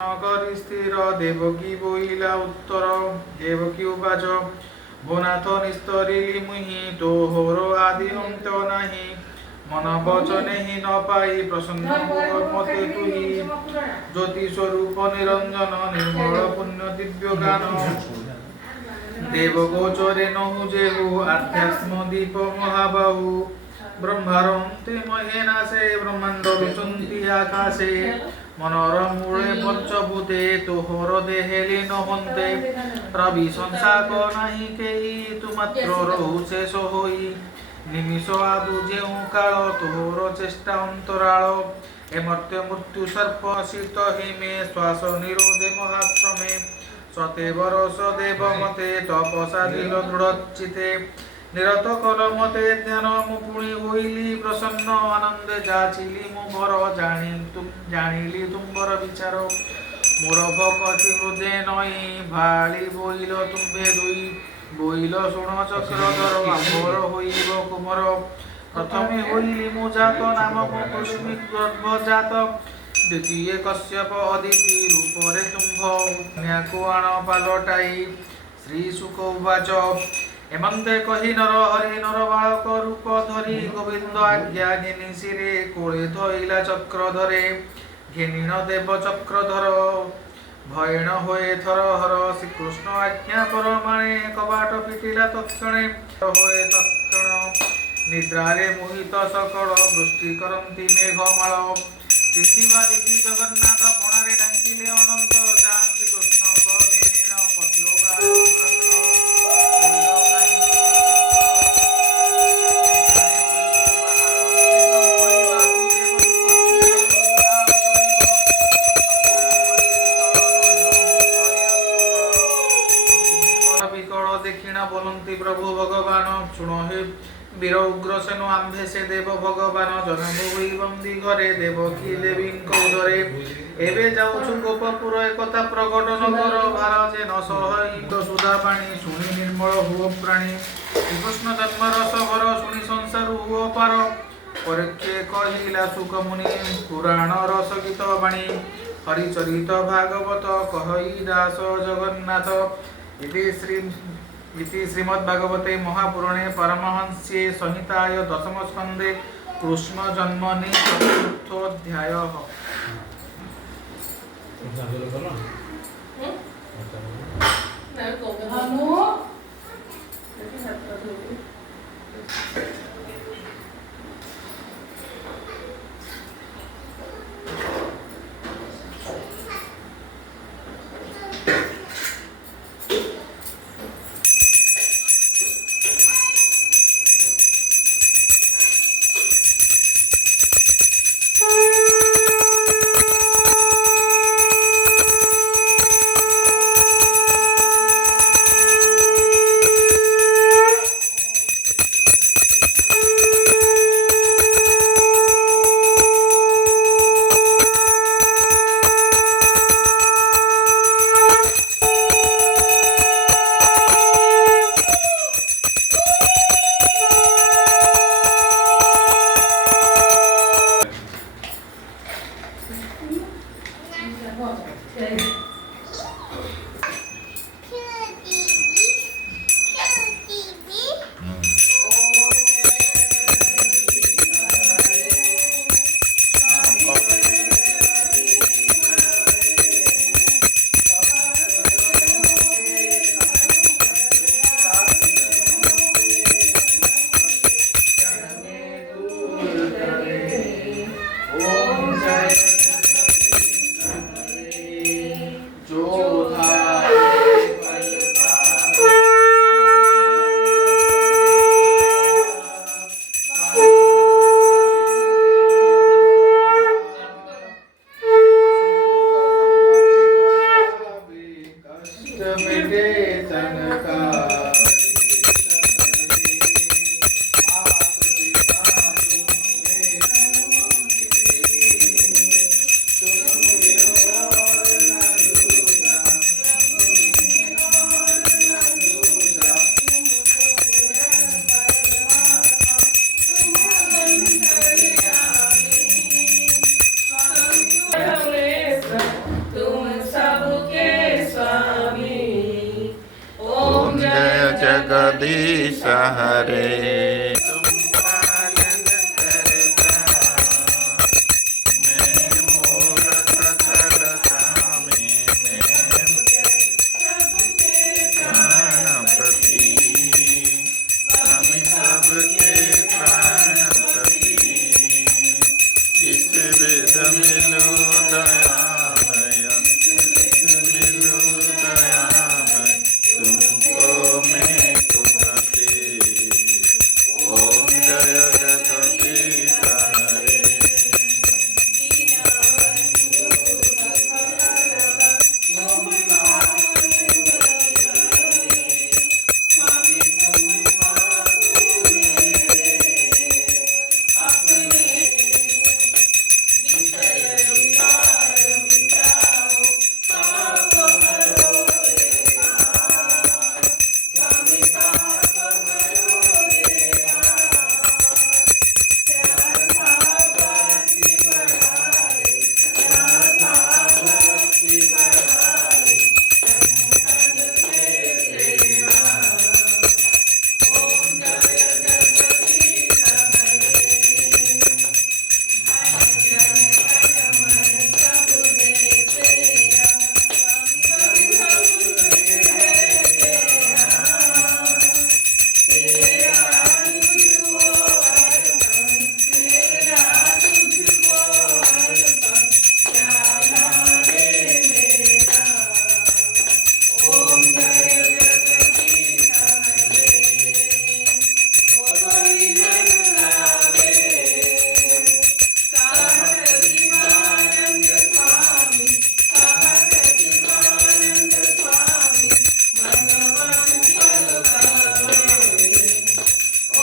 নগরী স্থির দেবকী বইলা উত্তর দেবকী উবাচ ভোনাথ নিস্তরিলি মুহি তোহর আদি অন্ত নাহি মন বচনে হি ন পাই প্রসন্ন মতে তুহি জ্যোতি স্বরূপ নিরঞ্জন নির্মল পুণ্য দিব্য গান দেবগোচরে নহু যেহু আধ্যাত্ম দীপ মহাবাহু ব্রহ্মারন্তে মহেনাসে ব্রহ্মাণ্ড বিচন্তি আকাশে মনোরমূলে পঞ্চভূতে তোহর দেহে লীন হন্তে রবি সংসাক নাহি কেহি তু মাত্র রহুছে সহই নিমিষ আদু যেউ কাল তোহর চেষ্টা অন্তরাল এ মর্ত্য মৃত্যু সর্প শীত হিমে শ্বাস নিরোধে মহাশ্রমে সতেবর সদেব মতে তপসা দিল দৃঢ়চিতে নিরত কল মতে ধ্যান মু পুଣି হইলি প্রসন্ন আনন্দে যাচিলি মু বর জানিলি তুম্বর বিচার মোর ভকতি হৃদে নই ভালি বইল তুম্ভে দুই বইল শুণ চক্রধর আম্বর হইব কুমর প্রথমে হইলি মু জাত নাম মু কুস্মি গর্ভজাত দ্বিতীয় কশ্যপ অদিতি রূপরে তুম্ভ ন্যাকু আণ পালটাই শ্রী শুক উবাচ এমন্তে কহি নর হরি নর বালক রূপ ধরি গোবিন্দ আজ্ঞা ঘেনি শিরে কোড়ে ধইলা চক্রধরে ঘেনিন দেব চক্রধর ভয়েণ হয়ে থর হর শ্রীকৃষ্ণ আজ্ঞা পরমাণে কবাট পিটিলা তৎক্ষণে হয়ে তৎক্ষণ নিদ্রারে মোহিত সকল বৃষ্টি করন্তি মেঘমাଳ তিন্তিবা দেখি জগন্নাথ কোণারে ডাঙ্কিলে অনন্ত যান্তি কৃষ্ণ কঘেনিন পতিয়োগায় কৃষ্ণ দেখিনা বলন্তি প্রভু ভগবান শুণ হে বীর উগ্রসেন আম্ভে সে দেব ভগবান জন্ম হই বন্দি ঘরে দেবকী দেবীঙ্ক উদরে এবে যাউছু গোপপুর একথা প্রকটন কর ভার যে ন সহিত সুধা পাণি শুনি নির্মল হুও প্রাণী শ্রীকৃষ্ণ জন্ম রস ভর শুনি সংসার হুও পার পরীক্ষে কহিলা সুখ মুনি পুরাণ রস গীত বাণী হরিচরিত ভাগবত কহই দাস জগন্নাথ इति श्रीमद्भागवते महापुराणे परमहंस्ये संहिताय दशम स्कन्धे कृष्ण जन्मनि चतुर्थोऽध्यायः। जोधा जगदीश हरे।